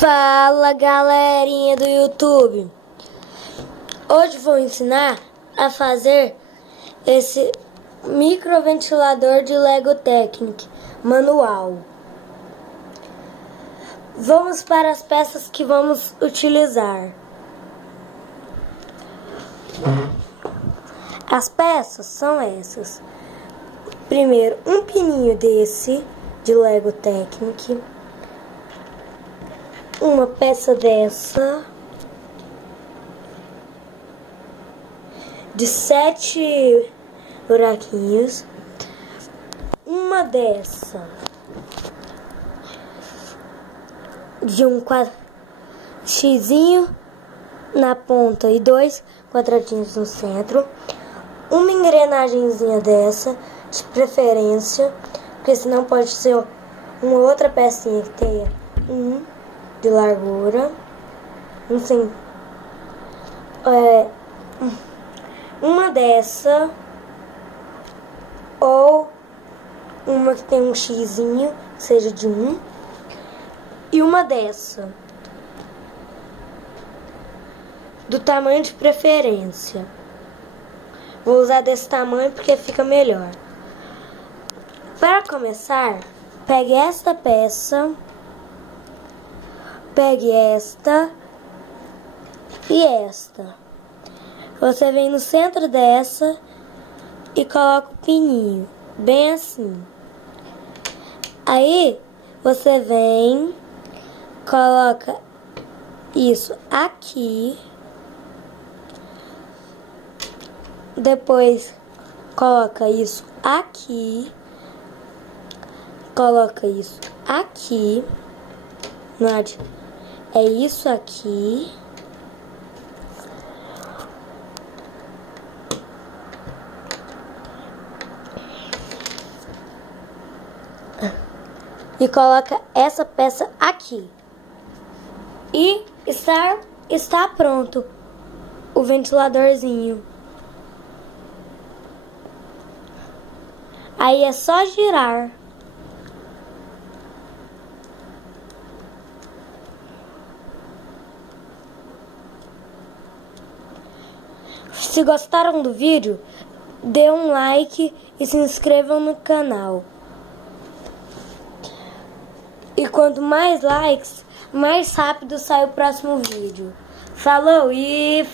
Fala, galerinha do YouTube. Hoje vou ensinar a fazer esse microventilador de Lego Tecnic manual. Vamos para as peças que vamos utilizar. As peças são essas. Primeiro, um pininho desse de Lego Tecnic. Uma peça dessa de 7 buraquinhos, uma dessa de um xizinho na ponta e 2 quadradinhos no centro, uma engrenagemzinha dessa, de preferência, porque senão pode ser uma outra pecinha que tenha de largura, uma dessa, ou uma que tem um xizinho, que seja de 1, e uma dessa, do tamanho de preferência. Vou usar desse tamanho porque fica melhor. Para começar, pegue esta peça, pegue esta e esta. Você vem no centro dessa e coloca o pininho, bem assim. Aí você vem, coloca isso aqui, depois coloca isso aqui, coloca isso aqui, é isso aqui. E coloca essa peça aqui. E está pronto o ventiladorzinho. Aí é só girar. Se gostaram do vídeo, dê um like e se inscrevam no canal. E quanto mais likes, mais rápido sai o próximo vídeo. Falou e...